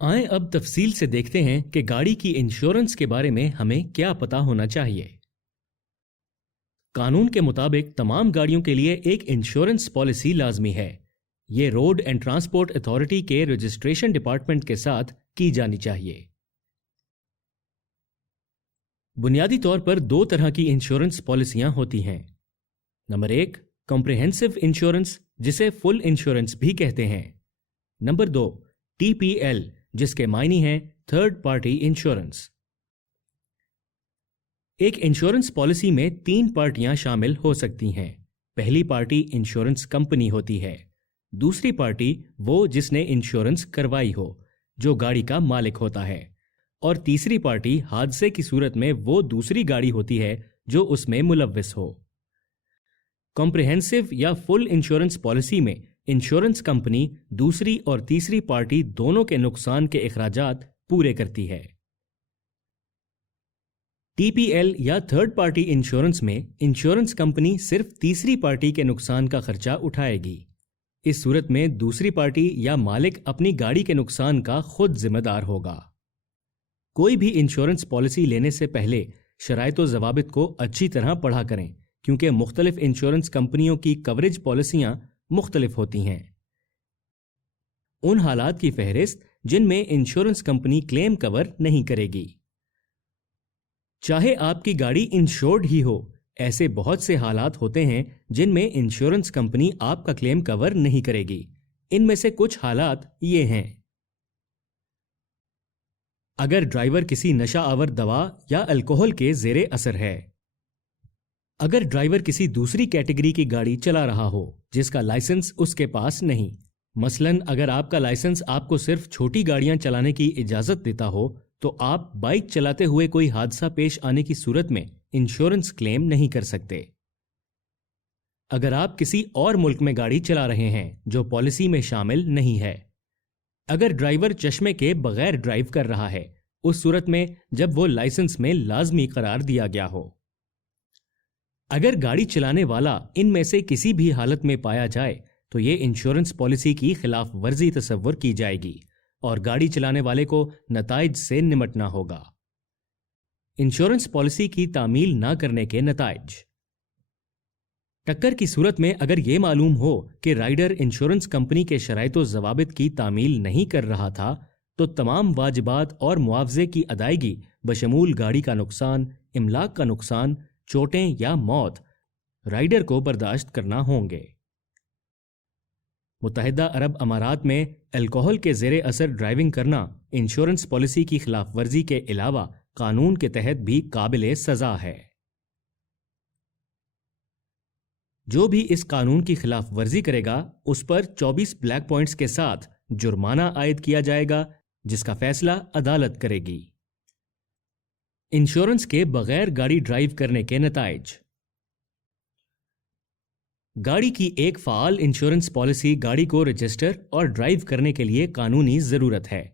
آئیں اب تفصیل سے دیکھتے ہیں کہ گاڑی کی انشورنس کے بارے میں ہمیں کیا پتا ہونا چاہیے۔ قانون کے مطابق تمام گاڑیوں کے لیے ایک انشورنس پالیسی لازمی ہے۔ یہ روڈ اینڈ ٹرانسپورٹ اتھارٹی کے رجسٹریشن ڈپارٹمنٹ کے ساتھ کی جانی چاہیے۔ بنیادی طور پر دو طرح کی انشورنس پالیسیاں ہوتی ہیں۔ نمبر 1، کمپریہنسو انشورنس، جسے فل انشورنس بھی کہتے ہیں۔ نمبر 2، TPL، جس کے معنی ہیں تھرڈ پارٹی انشورنس۔ ایک انشورنس پالیسی میں 3 پارٹیاں شامل ہو سکتی ہیں۔ پہلی پارٹی انشورنس کمپنی ہوتی ہے، دوسری پارٹی وہ جس نے انشورنس کروائی ہو، جو گاڑی کا مالک ہوتا ہے، اور تیسری پارٹی حادثے کی صورت میں وہ دوسری گاڑی ہوتی ہے جو اس میں ملوث ہو۔ کمپریہنسو یا فل انشورنس پالیسی میں انشورنس کمپنی دوسری اور تیسری پارٹی دونوں کے نقصان کے اخراجات پورے کرتی ہے۔ TPL یا تھرڈ پارٹی انشورنس میں انشورنس کمپنی صرف تیسری پارٹی کے نقصان کا خرچہ اٹھائے گی۔ اس صورت میں دوسری پارٹی یا مالک اپنی گاڑی کے نقصان کا خود ذمہ دار ہوگا۔ کوئی بھی انشورنس پالیسی لینے سے پہلے شرائط و ضوابط کو اچھی طرح پڑھا کریں، کیونکہ مختلف انشورنس کمپنیوں کی کوریج پالیسیاں مختلف ہوتی ہیں۔ ان حالات کی فہرست جن میں انشورنس کمپنی کلیم کور نہیں کرے گی۔ چاہے آپ کی گاڑی انشورڈ ہی ہو، ایسے بہت سے حالات ہوتے ہیں جن میں انشورنس کمپنی آپ کا کلیم کور نہیں کرے گی۔ ان میں سے کچھ حالات یہ ہیں۔ اگر ڈرائیور کسی نشہ آور دوا یا الکوہل کے زیر اثر ہے، اگر ڈرائیور کسی دوسری کیٹیگری کی گاڑی چلا رہا ہو جس کا لائسنس اس کے پاس نہیں، مثلاً اگر آپ کا لائسنس آپ کو صرف چھوٹی گاڑیاں چلانے کی اجازت دیتا ہو تو آپ بائک چلاتے ہوئے کوئی حادثہ پیش آنے کی صورت میں انشورنس کلیم نہیں کر سکتے۔ اگر آپ کسی اور ملک میں گاڑی چلا رہے ہیں جو پالیسی میں شامل نہیں ہے، اگر ڈرائیور چشمے کے بغیر ڈرائیو کر رہا ہے، اس صورت میں جب وہ لائسنس میں لازمی قرار دیا گیا ہو، اگر گاڑی چلانے والا ان میں سے کسی بھی حالت میں پایا جائے تو یہ انشورنس پالیسی کی خلاف ورزی تصور کی جائے گی اور گاڑی چلانے والے کو نتائج سے نمٹنا ہوگا۔ انشورنس پالیسی کی تعمیل نہ کرنے کے نتائج۔ ٹکر کی صورت میں اگر یہ معلوم ہو کہ رائڈر انشورنس کمپنی کے شرائط و ضوابط کی تعمیل نہیں کر رہا تھا تو تمام واجبات اور معاوضے کی ادائیگی بشمول گاڑی کا نقصان، املاک کا نقصان، چوٹیں یا موت رائڈر کو برداشت کرنا ہوں گے۔ متحدہ عرب امارات میں الکوہل کے زیر اثر ڈرائیونگ کرنا انشورنس پالیسی کی خلاف ورزی کے علاوہ قانون کے تحت بھی قابل سزا ہے۔ جو بھی اس قانون کی خلاف ورزی کرے گا اس پر 24 بلیک پوائنٹس کے ساتھ جرمانہ عائد کیا جائے گا، جس کا فیصلہ عدالت کرے گی۔ انشورنس کے بغیر گاڑی ڈرائیو کرنے کے نتائج۔ گاڑی کی ایک فعال انشورنس پالیسی گاڑی کو رجسٹر اور ڈرائیو کرنے کے لیے قانونی ضرورت ہے۔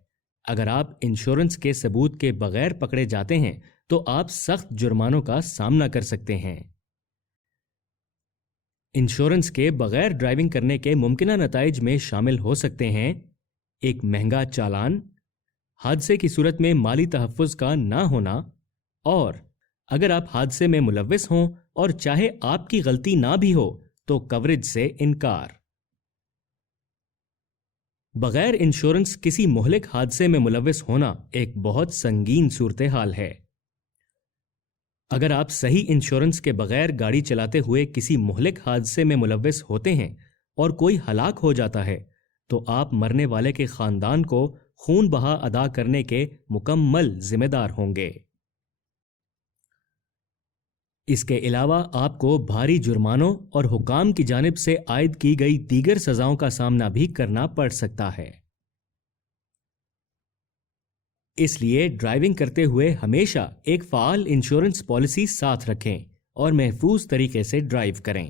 اگر آپ انشورنس کے ثبوت کے بغیر پکڑے جاتے ہیں تو آپ سخت جرمانوں کا سامنا کر سکتے ہیں۔ انشورنس کے بغیر ڈرائیونگ کرنے کے ممکنہ نتائج میں شامل ہو سکتے ہیں: ایک مہنگا چالان، حادثے کی صورت میں مالی تحفظ کا نہ ہونا، اور اگر آپ حادثے میں ملوث ہوں اور چاہے آپ کی غلطی نہ بھی ہو تو کوریج سے انکار۔ بغیر انشورنس کسی مہلک حادثے میں ملوث ہونا ایک بہت سنگین صورتحال ہے۔ اگر آپ صحیح انشورنس کے بغیر گاڑی چلاتے ہوئے کسی مہلک حادثے میں ملوث ہوتے ہیں اور کوئی ہلاک ہو جاتا ہے تو آپ مرنے والے کے خاندان کو خون بہا ادا کرنے کے مکمل ذمہ دار ہوں گے۔ اس کے علاوہ آپ کو بھاری جرمانوں اور حکام کی جانب سے عائد کی گئی دیگر سزاؤں کا سامنا بھی کرنا پڑ سکتا ہے۔ اس لیے ڈرائیونگ کرتے ہوئے ہمیشہ ایک فعال انشورنس پالیسی ساتھ رکھیں اور محفوظ طریقے سے ڈرائیو کریں۔